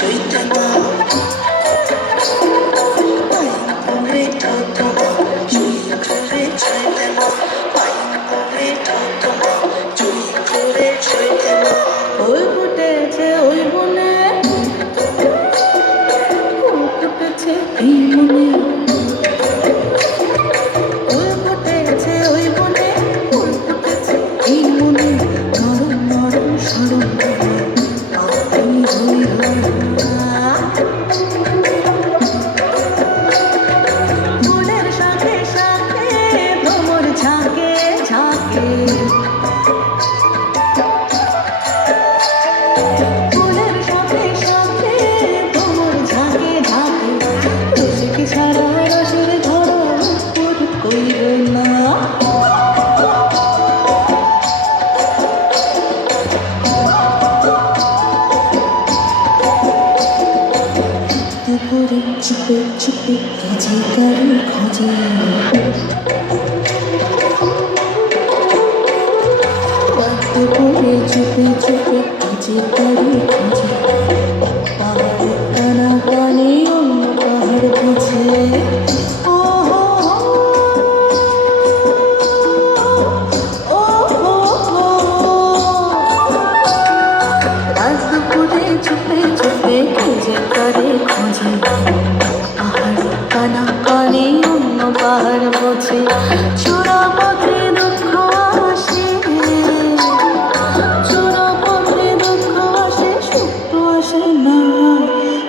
ওই ফুটেছে ওই বনে, ফুল ফুটেছে এই মনে, ওই ফুটেছে ওই বনে, ফুল ফুটেছে এই মনে, নরম নরম সরম আপনি হই ফুলের সাথে সাথে ভ্রমর ঝাঁকে ঝাঁকে, ফুলের সাথে সাথে ভ্রমর ঝাঁকে ঝাঁকে, রসিক ছাড়া রসের ধরা উপর কইর না। দুপুরে চুপে চুপে কাজে গাড়ি খোঁজে, দুপুরে চুপে চুপে কাজে গাড়ি খোঁজে, পাহাড়ে টানা টানে অন্য পাহাড় বুঝে। ও হো হো, ও হো হো, রাত দুপুরে চুপে চুপে কাজে গাড়ি খোঁজে, পাহাড় কানা কানে অন্য পাহাড় বোঝে। চূড়া পথে দুঃখ আসে, চূড়া পথে দুঃখ আসে, সুখ তো আসে না।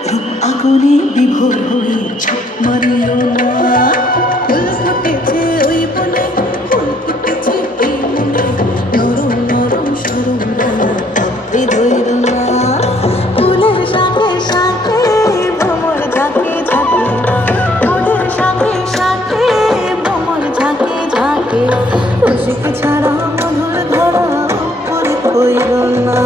রূপ আগুনে বিভোর হয়ে ঝাঁপ মারিও না। ফুল ফুটেছে ওই বনে, ফুল ফুটেছে এই মনে, নরম নরম সরম আপনি ধৈর না। ফুলের সাথে সাথে ভ্রমর ঝাঁকে ঝাঁকে, ফুলের সাথে সাথে ভ্রমর ঝাঁকে ঝাঁকে, রসিক ছাড়া মধুর ধরা উপরে কইর না।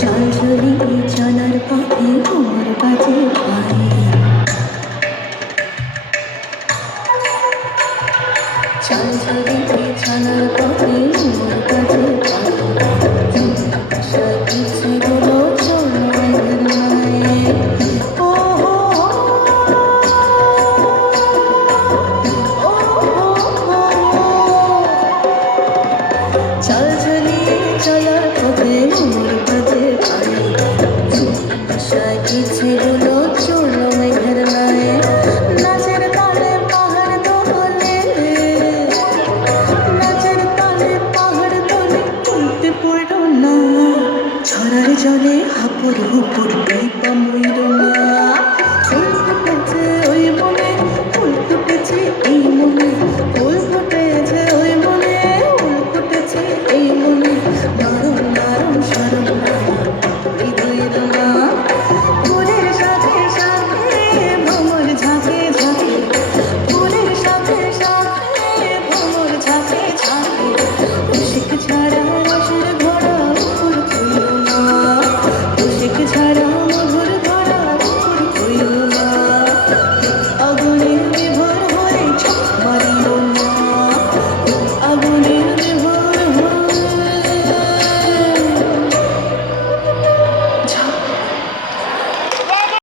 চাল ঝুলিয়ে চলার পথে ঘুমর বাজে পায়ে, চাল ঝুলিয়ে চলার পথে ঘুমর বাজে পায়ে, সাকিছে গুলো চোখের মায়ে। ও হো হো, ও হো হো, চাল ঝুলিয়ে চলার পথে ঘুমর বাজে পায়ে, সাকিছে গুলো চড়লো মেঘের নায়ে। নাচের তালে পাহাড় দোলে, নাচের তালে পাহাড় দোলে, উল্টে পড়ল না। ঝরার জলে হাপুর হুপুর দুই পা মইর না।